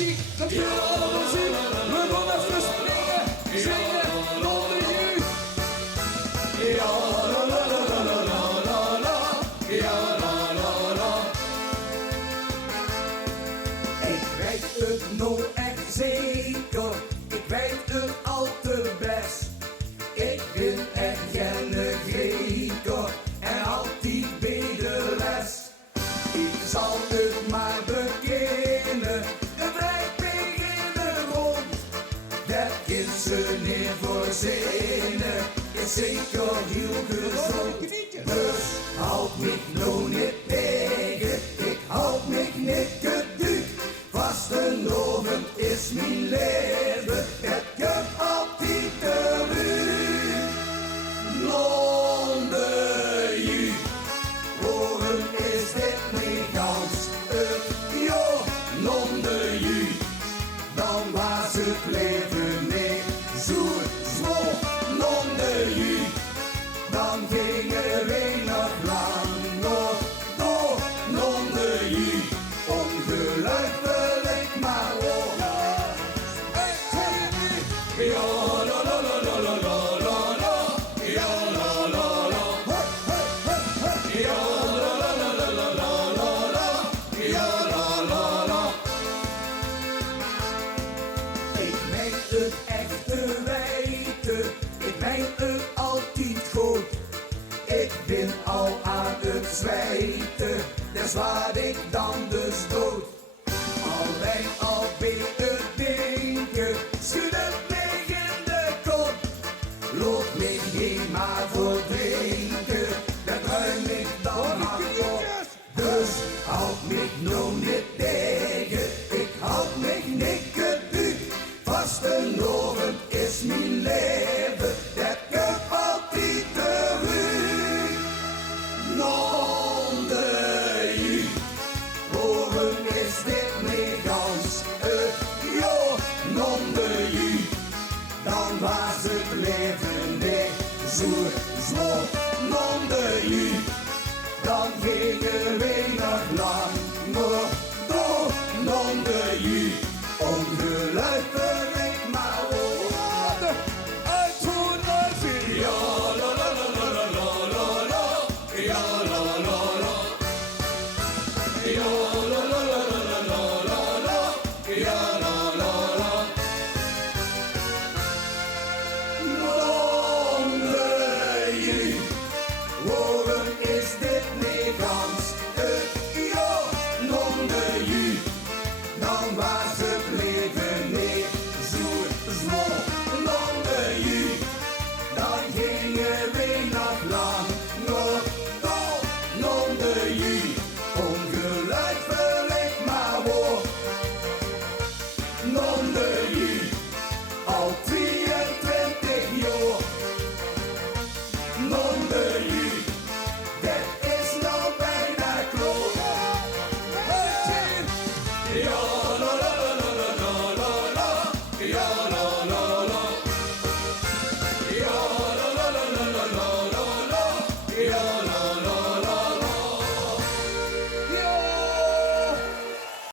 muziek, natuurlijk muziek. We gaan even springen, zingen, Nondeju. Ja, la la la la la la la la. Ja, la la la. Ik weet het nou echt zeker, ik weet het al te best. Ik ben echt geen Grieker en altijd bij de les. Ik zal het maar beginnen, het rijdt beginnen rond. Dat kind ze neer voor zinnen, is zeker heel gezond. Dus houd me nou niet tegen, ik houd me niet geducht. Vastelovend is mijn leven, het komt altijd terug. Nondeju, waarom is dit niet gans het jaar? Nondeju, dan was het leven niet zo zwaar. Nondeju, dan gingen we nog lang nog door. Nondeju, ongelukkig maar hoor. Ja, la la la la la la la la. Ja, la la la. Ja, la la la la la la la la. Ja, la la la. Ik meen het echt te weten, ik meen het altijd goed. Ik ben al aan het zwijten, dus wat ik dan dus dood. Alleen al bij het denken, schud het mij in de kop. Loop me geen maar voor drinken, dat ruim ik dan maar op. Dus houd me nou niet tegen, ik houd me niet geducht. Vastelovend is mijn leven, dat komt altijd terug. Nondeju, waarom is dit niet gans het jaar? Nondeju, dan was het leven niet zo zwaar. Nondeju, dan gingen we nog lang nog door. Nondeju, ongelukkig maar hoor. Uit hoe nooit weer. Ja, la la la la la la la la. Ja, la la la. Ja, la la la la la la la la. Ja, la la la. Nondeju, waarom is dit niet gans het jaar? Nondeju, dan was het leven niet zo zwaar. Nondeju, dan gingen we nog lang nog door. Nondeju, ongelukkig maar hoor. Nondeju, al 22 jaar. Nondeju, dat is nou bijna kloot. Ja, la la la la la la la la. Ja,